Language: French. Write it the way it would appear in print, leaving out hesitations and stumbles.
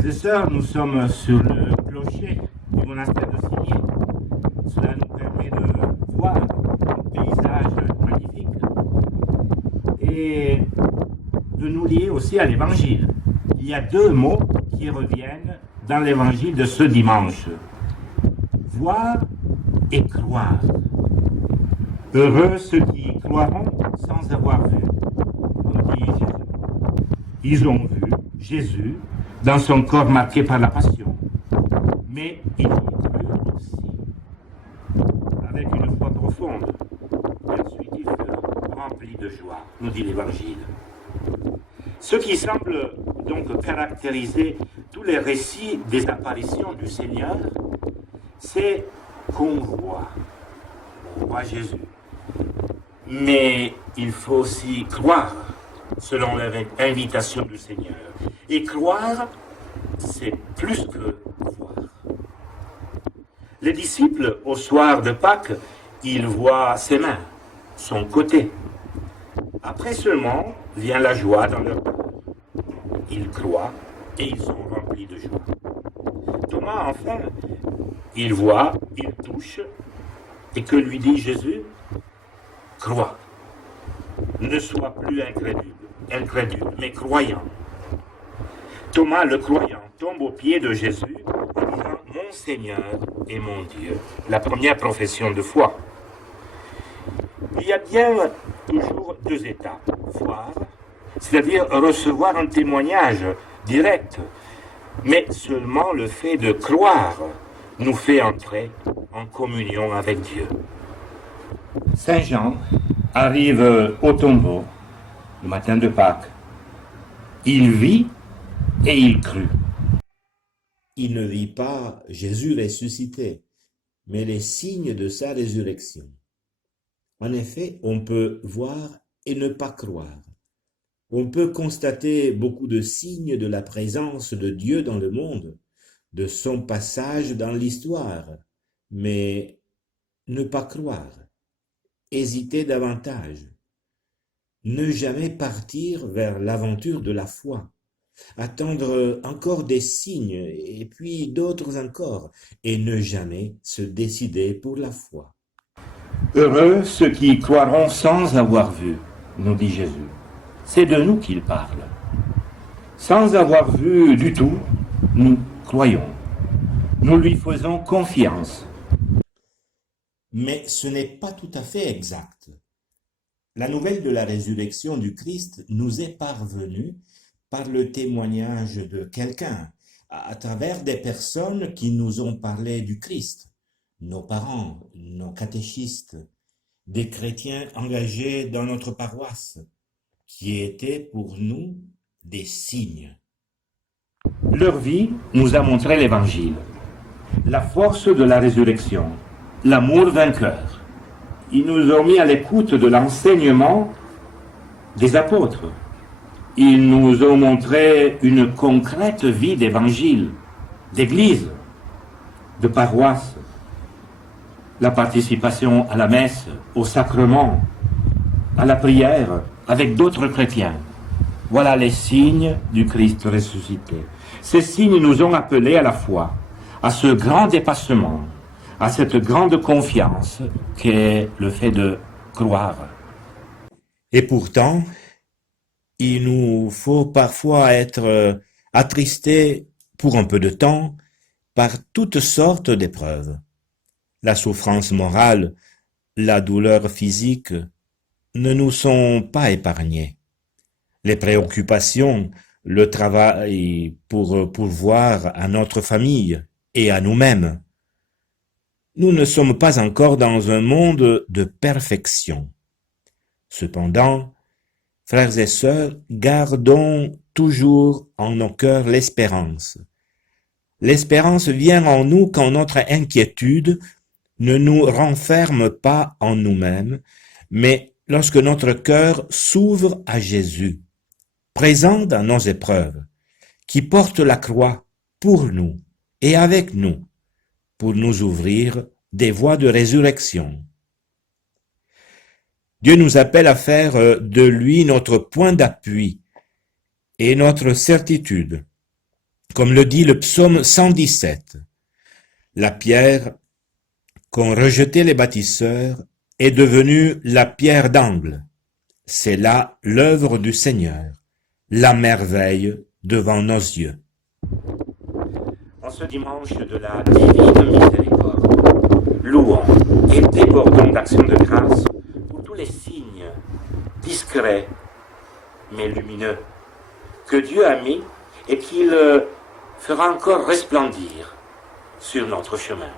Frères et sœurs, nous sommes sur le clocher du monastère de Silier. Cela nous permet de voir un paysage magnifique et de nous lier aussi à l'Évangile. Il y a deux mots qui reviennent dans l'Évangile de ce dimanche. Voir et croire. Heureux ceux qui croiront sans avoir vu, nous dit Jésus. Ils ont vu Jésus dans son corps marqué par la passion, mais ils ont cru aussi, avec une foi profonde. Et ensuite ils furent remplis de joie, nous dit l'Évangile. Ce qui semble donc caractériser tous les récits des apparitions du Seigneur, c'est qu'on voit Jésus. Mais il faut aussi croire, selon l'invitation du Seigneur. Et croire, c'est plus que voir. Les disciples, au soir de Pâques, ils voient ses mains, son côté. Après seulement vient la joie dans leur cœur. Ils croient et ils sont remplis de joie. Thomas, enfin, il voit, il touche, et que lui dit Jésus? Crois. Ne sois plus incrédule, mais croyant. Thomas, le croyant, tombe aux pieds de Jésus en disant « Mon Seigneur et mon Dieu », la première profession de foi. Il y a bien toujours deux étapes. Voir, c'est-à-dire recevoir un témoignage direct, mais seulement le fait de croire nous fait entrer en communion avec Dieu. Saint Jean arrive au tombeau le matin de Pâques. Il vit et il crut. Il ne vit pas Jésus ressuscité, mais les signes de sa résurrection. En effet, on peut voir et ne pas croire. On peut constater beaucoup de signes de la présence de Dieu dans le monde, de son passage dans l'histoire, mais ne pas croire, hésiter davantage, ne jamais partir vers l'aventure de la foi, attendre encore des signes et puis d'autres encore, et ne jamais se décider pour la foi. Heureux ceux qui croiront sans avoir vu, nous dit Jésus. C'est de nous qu'il parle. Sans avoir vu du tout, nous croyons. Nous lui faisons confiance. Mais ce n'est pas tout à fait exact. La nouvelle de la résurrection du Christ nous est parvenue par le témoignage de quelqu'un, à travers des personnes qui nous ont parlé du Christ, nos parents, nos catéchistes, des chrétiens engagés dans notre paroisse, qui étaient pour nous des signes. Leur vie nous a montré l'Évangile, la force de la résurrection, l'amour vainqueur. Ils nous ont mis à l'écoute de l'enseignement des apôtres. Ils nous ont montré une concrète vie d'évangile, d'église, de paroisse, la participation à la messe, au sacrement, à la prière avec d'autres chrétiens. Voilà les signes du Christ ressuscité. Ces signes nous ont appelés à la foi, à ce grand dépassement, à cette grande confiance qu'est le fait de croire. Et pourtant, il nous faut parfois être attristés pour un peu de temps par toutes sortes d'épreuves. La souffrance morale, la douleur physique ne nous sont pas épargnés. Les préoccupations, le travail pour pourvoir à notre famille et à nous-mêmes. Nous ne sommes pas encore dans un monde de perfection. Cependant, frères et sœurs, gardons toujours en nos cœurs l'espérance. L'espérance vient en nous quand notre inquiétude ne nous renferme pas en nous-mêmes, mais lorsque notre cœur s'ouvre à Jésus, présent dans nos épreuves, qui porte la croix pour nous et avec nous, pour nous ouvrir des voies de résurrection. Dieu nous appelle à faire de lui notre point d'appui et notre certitude. Comme le dit le psaume 117, la pierre qu'ont rejetée les bâtisseurs est devenue la pierre d'angle. C'est là l'œuvre du Seigneur, la merveille devant nos yeux. En ce dimanche de la divine miséricorde, louons et débordons d'actions de grâce pour tous les signes discrets mais lumineux que Dieu a mis et qu'il fera encore resplendir sur notre chemin.